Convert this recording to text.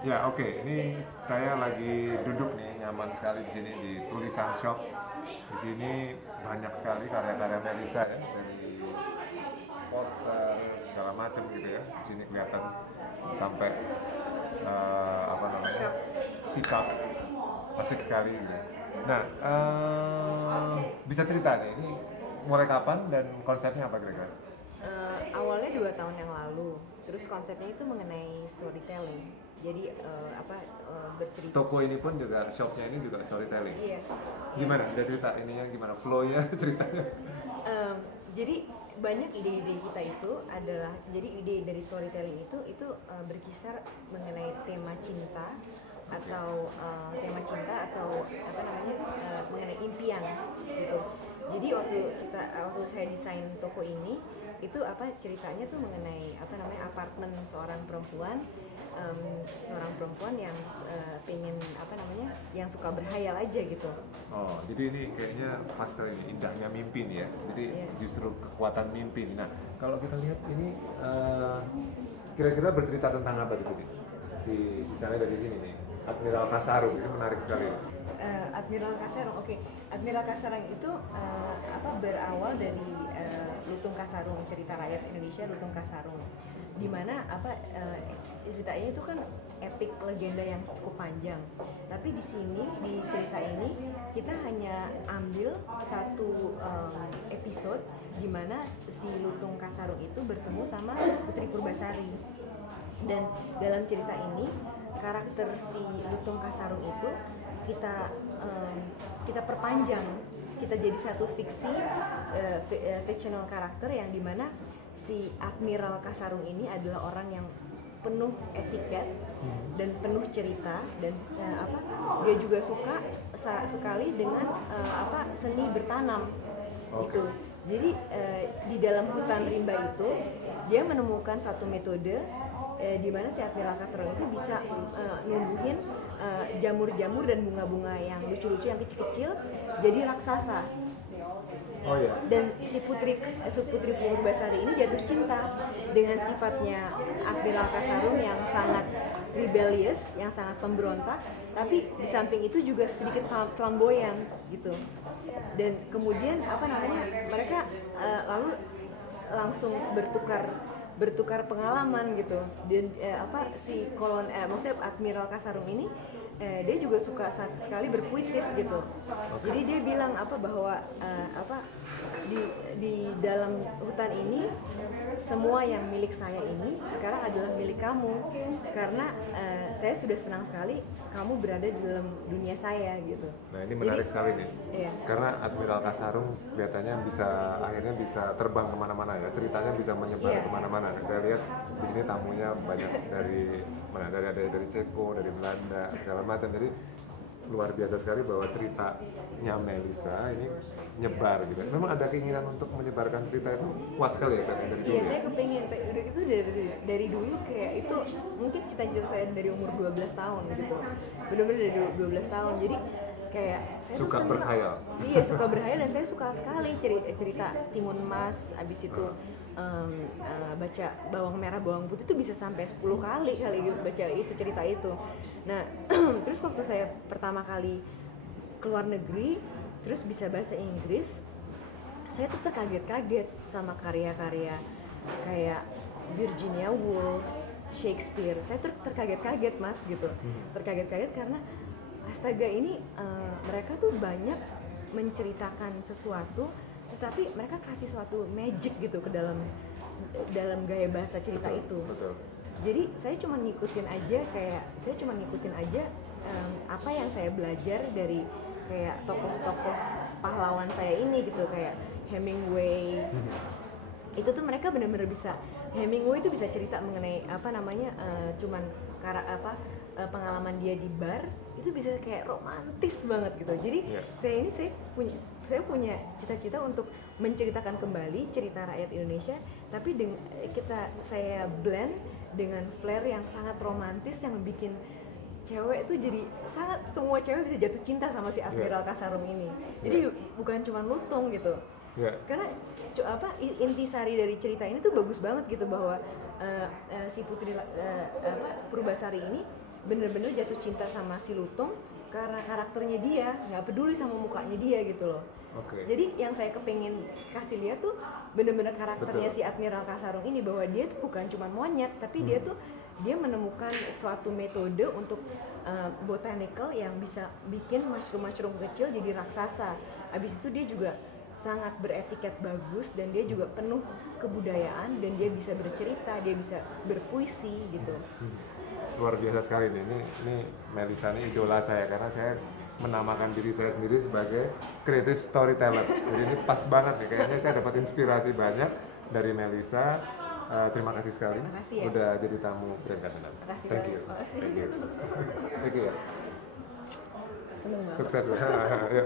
Ya, oke. Ini saya lagi duduk nih, nyaman sekali di sini di Tulisan Shop. Di sini banyak sekali karya-karya Melisa ya, dari poster segala macam gitu ya. Di sini kelihatan sampai apa namanya, pickups, asik sekali gitu. Nah, bisa cerita nih, ini mulai kapan dan konsepnya apa kira-kira? Awalnya 2 tahun yang lalu, terus konsepnya itu mengenai storytelling. Jadi bercerita. Toko ini pun juga, shopnya ini juga storytelling. Iya, iya. Gimana? Bisa cerita ininya gimana? Flow-nya ceritanya? Em, jadi banyak ide-ide kita itu adalah, jadi ide dari storytelling itu berkisar mengenai tema cinta atau apa namanya, mengenai impian gitu. Jadi waktu saya desain toko ini itu ceritanya tuh mengenai apartemen seorang perempuan yang pengen yang suka berhayal aja gitu. Oh, jadi ini kayaknya pas kali ini, indahnya mimpi nih ya. Jadi Iya. justru kekuatan mimpi nih. Nah, kalau kita lihat ini kira-kira bercerita tentang apa di sini? Misalnya dari sini nih, Admiral Kasaru, ini menarik sekali. Admiral Kasarung, oke. Admiral Kasarung itu berawal dari Lutung Kasarung, cerita rakyat Indonesia Lutung Kasarung, di mana ceritanya itu kan epic legenda yang cukup panjang. Tapi di sini di cerita ini kita hanya ambil satu episode di mana si Lutung Kasarung itu bertemu sama Putri Purbasari. Dan dalam cerita ini karakter si Lutung Kasarung itu kita kita perpanjang, kita jadi satu fictional karakter yang dimana si Admiral Kasarung ini adalah orang yang penuh etiket dan penuh cerita, dan dia juga suka sekali dengan seni bertanam. Gitu. Jadi di dalam hutan rimba itu dia menemukan satu metode di mana si Admiral Kasarung itu bisa numbuhin jamur-jamur dan bunga-bunga yang lucu-lucu yang kecil-kecil jadi raksasa. Oh ya. Dan si Putri Purbasari ini jatuh cinta dengan sifatnya Admiral Kasarung yang sangat rebellious, yang sangat pemberontak, tapi di samping itu juga sedikit flamboyan gitu. Dan kemudian mereka lalu langsung bertukar pengalaman gitu. Dan maksudnya Admiral Kasarung ini dia juga suka sekali berpuitis gitu. Jadi dia bilang bahwa di dalam hutan ini semua yang milik saya ini sekarang adalah milik kamu, karena saya sudah senang sekali kamu berada di dalam dunia saya gitu. Nah, ini menarik sekali nih. Iya. Karena Admiral Kasarung kelihatannya akhirnya bisa terbang kemana-mana ya. Ceritanya bisa menyebar Iya. kemana-mana. Saya lihat di sini tamunya banyak dari mana? Dari Ceko, dari Belanda, segala macam. Jadi luar biasa sekali bahwa ceritanya Melisa ini nyebar gitu. Memang ada keinginan untuk menyebarkan cerita itu kuat sekali ya dari dulu. Iya, Ya? saya kepingin, itu dari dulu, kayak itu mungkin cita-cita saya dari umur 12 tahun gitu. Bener-bener dari 12 tahun. Jadi kayak saya Suka tuh seneng. berkhayal. Iya, suka berhayal, dan saya suka sekali cerita Timun Mas. Abis itu baca Bawang Merah Bawang Putih itu bisa sampai 10 kali gitu baca itu, cerita itu. Nah, terus waktu saya pertama kali keluar negeri terus bisa bahasa Inggris, saya tuh terkaget-kaget sama karya-karya kayak Virginia Woolf, Shakespeare. Saya tuh terkaget-kaget mas gitu, terkaget-kaget karena astaga, ini mereka tuh banyak menceritakan sesuatu, tetapi mereka kasih suatu magic gitu ke dalam gaya bahasa cerita itu. Betul. Jadi saya cuma ngikutin aja apa yang saya belajar dari kayak tokoh-tokoh pahlawan saya ini gitu, kayak Hemingway. Itu tuh mereka benar-benar bisa, Hemingway itu bisa cerita mengenai cuman pengalaman dia di bar, itu bisa kayak romantis banget gitu. Jadi saya punya cita-cita untuk menceritakan kembali cerita rakyat Indonesia, tapi saya blend dengan flair yang sangat romantis yang bikin cewek tuh jadi semua cewek bisa jatuh cinta sama si Admiral Kasarung ini. Jadi bukan cuma lutung gitu. Karena intisari dari cerita ini tuh bagus banget gitu, bahwa si Putri Purbasari ini bener-bener jatuh cinta sama si Lutung karena karakternya dia, nggak peduli sama mukanya dia gitu loh. Oke. Jadi yang saya kepengin kasih lihat tuh bener-bener karakternya Betul. si Admiral Kasarung ini, bahwa dia tuh bukan cuma monyet, tapi dia tuh dia menemukan suatu metode untuk botanical yang bisa bikin mushroom kecil jadi raksasa. Abis itu dia juga sangat beretiket bagus dan dia juga penuh kebudayaan dan dia bisa bercerita, dia bisa berpuisi gitu. Luar biasa sekali nih. Ini Melisa ini idola saya karena saya menamakan diri saya sendiri sebagai creative storyteller. Jadi ini pas banget nih, kayaknya saya dapat inspirasi banyak dari Melisa. Terima kasih sekali Makasih ya. udah jadi tamu Brand Kadenan. Makasih Thank you. banget. Thank you. Thank you ya. Seneng banget. Sukses. Ya.